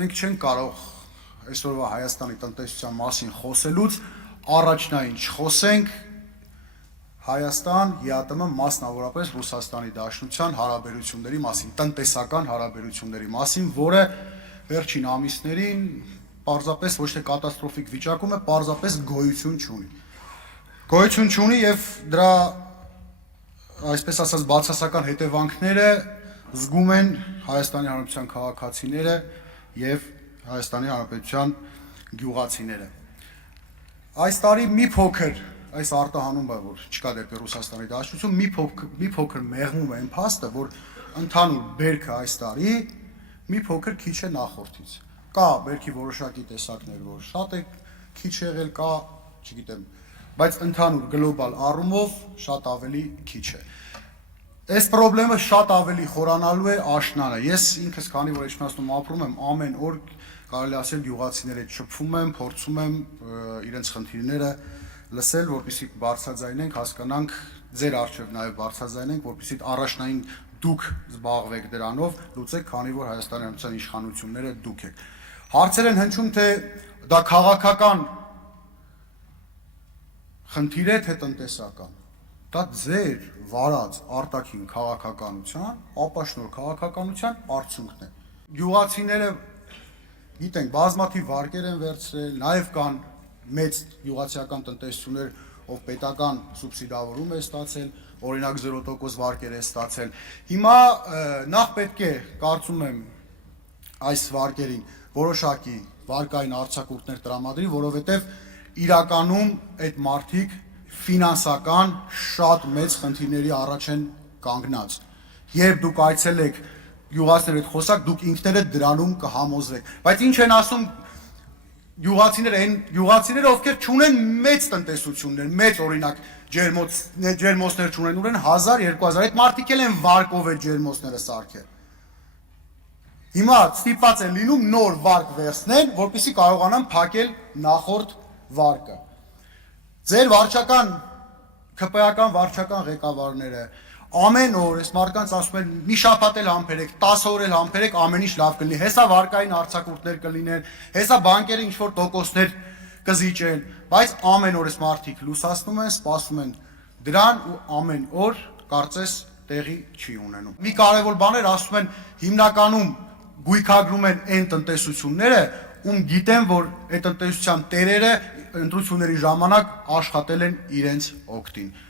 մենք չենք կարող այսօրվա Հայաստանի տնտեսության մասին խոսելուց առաջնային չխոսենք Հայաստան, ԵԱՏՄ, մասնավորապես Ռուսաստանի Դաշնության հարաբերությունների մասին, տնտեսական հարաբերությունների մասին, որը վերջին ամիսներին պարզապես ոչ թե կատաստրոֆիկ վիճակում է, պարզապես գոյություն չունի։ Գոյություն չունի եւ դրա, այսպես ասած, բացասական հետևանքները զգում են Հայաստանի Հանրապետության քաղաքացիները եւ Հայաստանի Հանրապետության գյուղացիները։ Այս տարի մի փոքր այս արտահանումը, որ չկա դեպի Ռուսաստանի Դաշնություն, մի փոքր մեղմում է այն փաստը, որ ընդհանուր բերքը այս տարի մի փոքր քիչ է նախորդից։ Կա բերքի որոշակի տեսակներ, որ շատ է քիչ եղել, կա, չգիտեմ, բայց ընդհանուր գլոբալ առումով շատ ավելի քիչ է։ Այս խնդրը շատ ավելի խորանալու է աշնանը։ Ես ինքս, քանի որ Էջմիածնում ապրում եմ, ամեն օր կարելի ասել գյուղացիների հետ շփվում եմ, փորձում եմ իրենց խնդիրները լսել, որպեսզի բարձրաձայնենք, հասկանանք, ձեր առջև նաև բարձրաձայնենք, որպեսզի առաջնային դուք զբաղվեք դրանով, լուծեք, քանի որ Հայաստանի Հանրապետության իշխանությունները դուք եք։ Հարցեր են հնչում, թե դա քաղաքական խնդիր է, թե տնտեսական։ Դա ձեր վարած արտաքին քաղաքականության, ապաշնոր քաղաքականության արդյունքն է։ Գյուղացիները, գիտենք, բազմաթիվ վարկեր են վերցրել, նաև կան մեծ գյուղացիական տնտեսություններ, ով պետական սուբսիդավորում է ստացել, օրինակ 0% վարկեր է ստացել։ Հիմա նախ պետք է, կարծում եմ, այս վարկերին որոշակի վարկային արձակուրդներ տրամադրի, որովհետև իրականում այդ մարդիկ ֆինանսական շատ մեծ խնդիրների առաջ են կանգնած։ Երբ դուք այցելեք գյուղացիների հետ խոսակ, դուք ինքներդ դրանում կհամոզվեք։ Բայց ինչ են ասում գյուղացիները, այն գյուղացիները, ովքեր չունեն մեծ տնտեսություններ, մեծ օրինակ ջերմոցներ չունեն, ունեն 1000-2000, այդ մարդիկ էլ են վարկով այդ ջերմոցները սարքել։ Հիմա ստիպված են լինում նոր վարկ վերցնեն, որպեսզի կարողանան փակել նախորդ վարկը։ Ձեր վարչական, ԿՊ-ական վարչական ղեկավարները ամեն օր այս մարդկանց ասում են մի շաբաթ էլ համբերեք, 10 օր էլ համբերեք, ամեն ինչ լավ կլինի։ Հեսա վարկային արձակուրդներ կլինեն, հեսա բանկերը ինչ-որ տոկոսներ կզիջեն, բայց ամեն օր այս մարդիկ լուսացնում են, սպասում են դրան ու ամեն օր կարծես տեղի չի ունենում։ Մի կարևոր բան էր, ասում են հիմնականում գույքագրում են այն տնտեսությունները, ում գիտեն, որ այդ տնտեսության տերերը ընտրությունների ժամանակ աշխատել են իրենց օգտին։